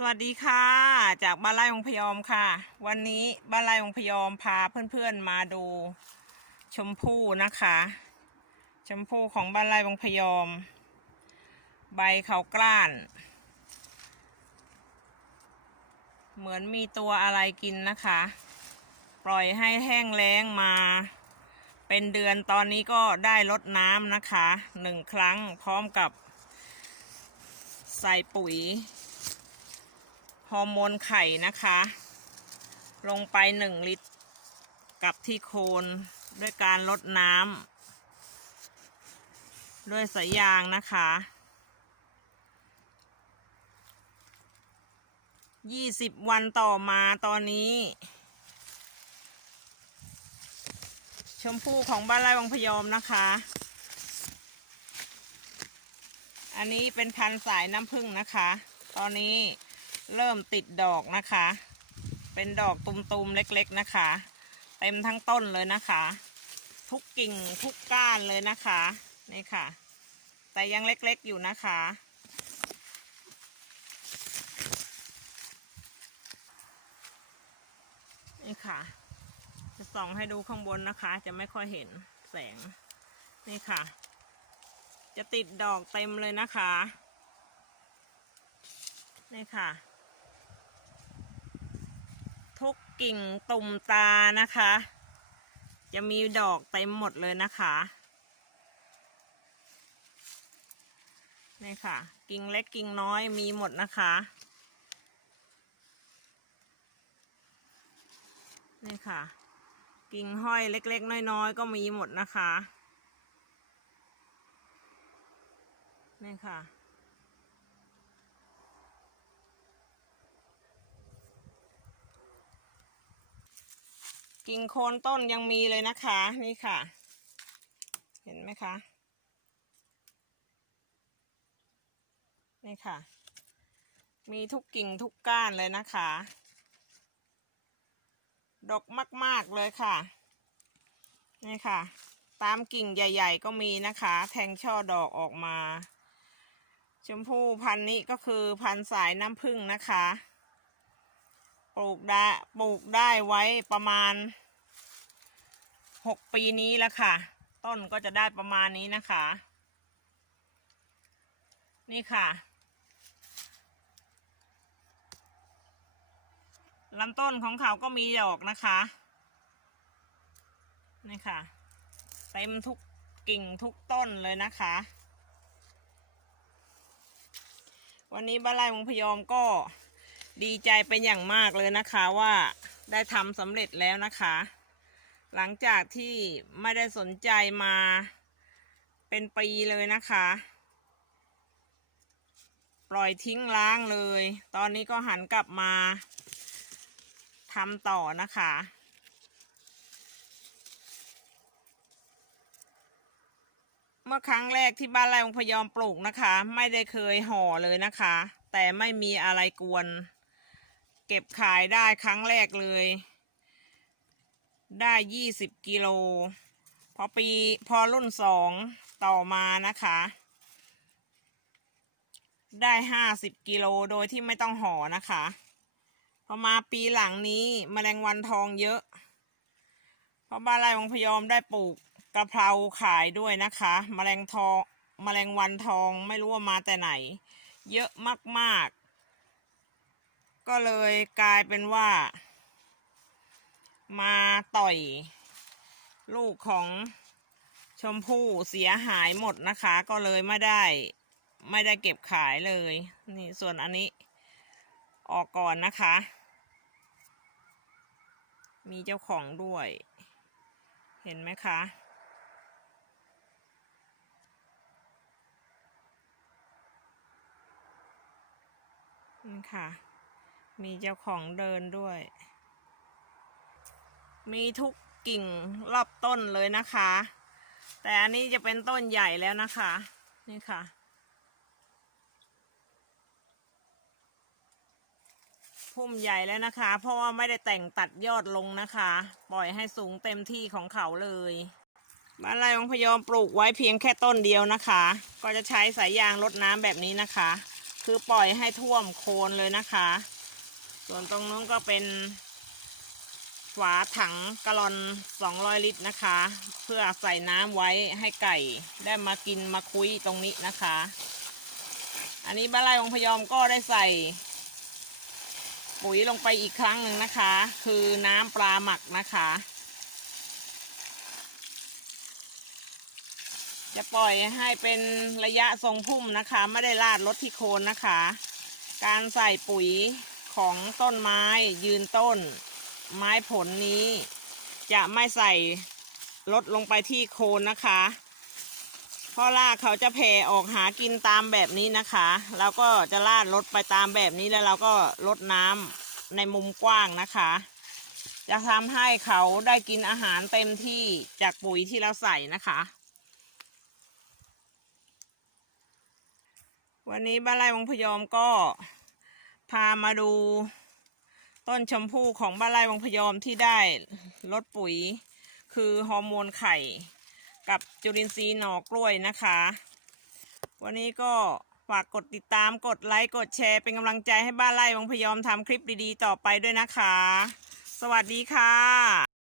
สวัสดีค่ะ จากบ้านไร่องพยอมค่ะ วันนี้บ้านไร่องพยอมพาเพื่อนๆมาดูชมพู่นะคะ ชมพู่ของบ้านไร่องพยอม ใบเขากล้าน เหมือนมีตัวอะไรกินนะคะ ปล่อยให้แห้งแล้งมา เป็นเดือนตอนนี้ก็ได้ลดน้ำนะคะหนึ่งครั้งพร้อมกับใส่ปุ๋ย ฮอร์โมนไข่นะคะ ลงไปหนึ่งลิตร กับที่โคนด้วยการลดน้ำด้วยสายยางนะคะยี่สิบวันต่อมาตอนนี้ ชมพู่ของบ้านไร่วังพยอมนะคะ อันนี้เป็นพันสายน้ำผึ้งนะคะ ตอนนี้ เริ่มติดดอกนะคะ เป็นดอกตุมๆเล็กๆนะคะ เต็มทั้งต้นเลยนะคะ ทุกกิ่งทุกก้านเลยนะคะนี่ค่ะ แต่ยังเล็กๆอยู่นะคะ นี่ค่ะ จะส่องให้ดูข้างบนนะคะ จะไม่ค่อยเห็นแสง นี่ค่ะ จะติดดอกเต็มเลยนะคะนี่ค่ะ ทุ กิ่งตุ่มตานะคะ จะมีดอกเต็มหมดเลยนะคะนี่ค่ะ กิ่งเล็กกิ่งน้อยมีหมดนะคะนี่ค่ะ กิ่งห้อยเล็กๆ น้อยๆ ก็มีหมดนะคะนี่ค่ะ กิ่งโคนต้นยังมีเลยนะคะ นี่ค่ะ เห็นไหมคะ นี่ค่ะ มีทุกกิ่งทุกก้านเลยนะคะ ดกมาก ๆ เลยค่ะ นี่ค่ะ ตามกิ่งใหญ่ ๆ ก็มีนะคะ แทงช่อดอกออกมาชมพู่พันธุ์นี้ก็คือพันธุ์สายน้ำผึ้งนะคะ ปลูกได้ปลูกได้ไว้ประมาณ หกปีนี้แล้วค่ะ ต้นก็จะได้ประมาณนี้นะคะ นี่ค่ะลำต้นของเขาก็มีดอกนะคะ นี่ค่ะ เต็มทุกกิ่งทุกต้นเลยนะคะ วันนี้บ้านไร่มงพยอมก็ดีใจเป็นอย่างมากเลยนะคะว่าได้ทำสำเร็จแล้วนะคะ หลังจากที่ไม่ได้สนใจมาเป็นปีเลยนะคะ ปล่อยทิ้งล้างเลย ตอนนี้ก็หันกลับมาทำต่อนะคะ เมื่อครั้งแรกที่บ้านไร่องพยอมปลูกนะคะ ไม่ได้เคยห่อเลยนะคะ แต่ไม่มีอะไรกวน เก็บขายได้ครั้งแรกเลย ได้ยี่สิบกิโล พอปีพอรุ่นสองต่อมานะคะ ได้ห้าสิบกิโลโดยที่ไม่ต้องห่อนะคะ พอมาปีหลังนี้แมลงวันทองเยอะ เพราะบ้านไร่องพยอมได้ปลูกกะเพราขายด้วยนะคะแมลงทองแมลงวันทองไม่รู้ว่ามาแต่ไหน เยอะมากๆ ก็เลยกลายเป็นว่า มาต่อย ลูกของชมพู่เสียหายหมดนะคะ ก็เลยไม่ได้ ไม่ได้เก็บขายเลย นี่ส่วนอันนี้ ออกก่อนนะคะ มีเจ้าของด้วย เห็นไหมคะนี่ค่ะ มีเจ้าของเดินด้วย มีทุกกิ่งรอบต้นเลยนะคะ แต่อันนี้จะเป็นต้นใหญ่แล้วนะคะ นี่ค่ะ พุ่มใหญ่แล้วนะคะ เพราะว่าไม่ได้แต่งตัดยอดลงนะคะ ปล่อยให้สูงเต็มที่ของเขาเลยบ้านไร่ของพยอมปลูกไว้เพียงแค่ต้นเดียวนะคะ ก็จะใช้สายยางรดน้ำแบบนี้นะคะ คือปล่อยให้ท่วมโคนเลยนะคะ ส่วนตรงนู้นก็เป็น ฝาถังกะลอน 200 ลิตรนะคะ เพื่อใส่น้ำไว้ให้ไก่ได้มากินมาคุยตรงนี้นะคะ อันนี้บ้านไร่องพยอมก็ได้ใส่ ปุ๋ยลงไปอีกครั้งหนึ่งนะคะ คือน้ำปลาหมักนะคะ จะปล่อยให้เป็นระยะทรงพุ่มนะคะ ไม่ได้ลาดลดที่โคนนะคะ การใส่ปุ๋ยของต้นไม้ยืนต้น ไม้ผลนี้ จะไม่ใส่ลดลงไปที่โคนนะคะเพราะรากเขาจะแผ่ออกหากินตามแบบนี้นะคะแล้วก็จะลาดลดไปตามแบบนี้แล้วเราก็ลดน้ำในมุมกว้างนะคะ จะทำให้เขาได้กินอาหารเต็มที่จากปุ๋ยที่เราใส่นะคะ วันนี้บ้านไร่วงพยอมก็พามาดู ต้นชมพู่ของบ้านไร่วังพยอมที่ได้ลดปุ๋ย คือฮอร์โมนไข่ กับจุลินทรีย์หน่อกล้วยนะคะ วันนี้ก็ฝากกดติดตามกดไลค์กดแชร์เป็นกำลังใจให้บ้านไร่วังพยอมทำคลิปดีๆ ต่อไปด้วยนะคะ สวัสดีค่ะ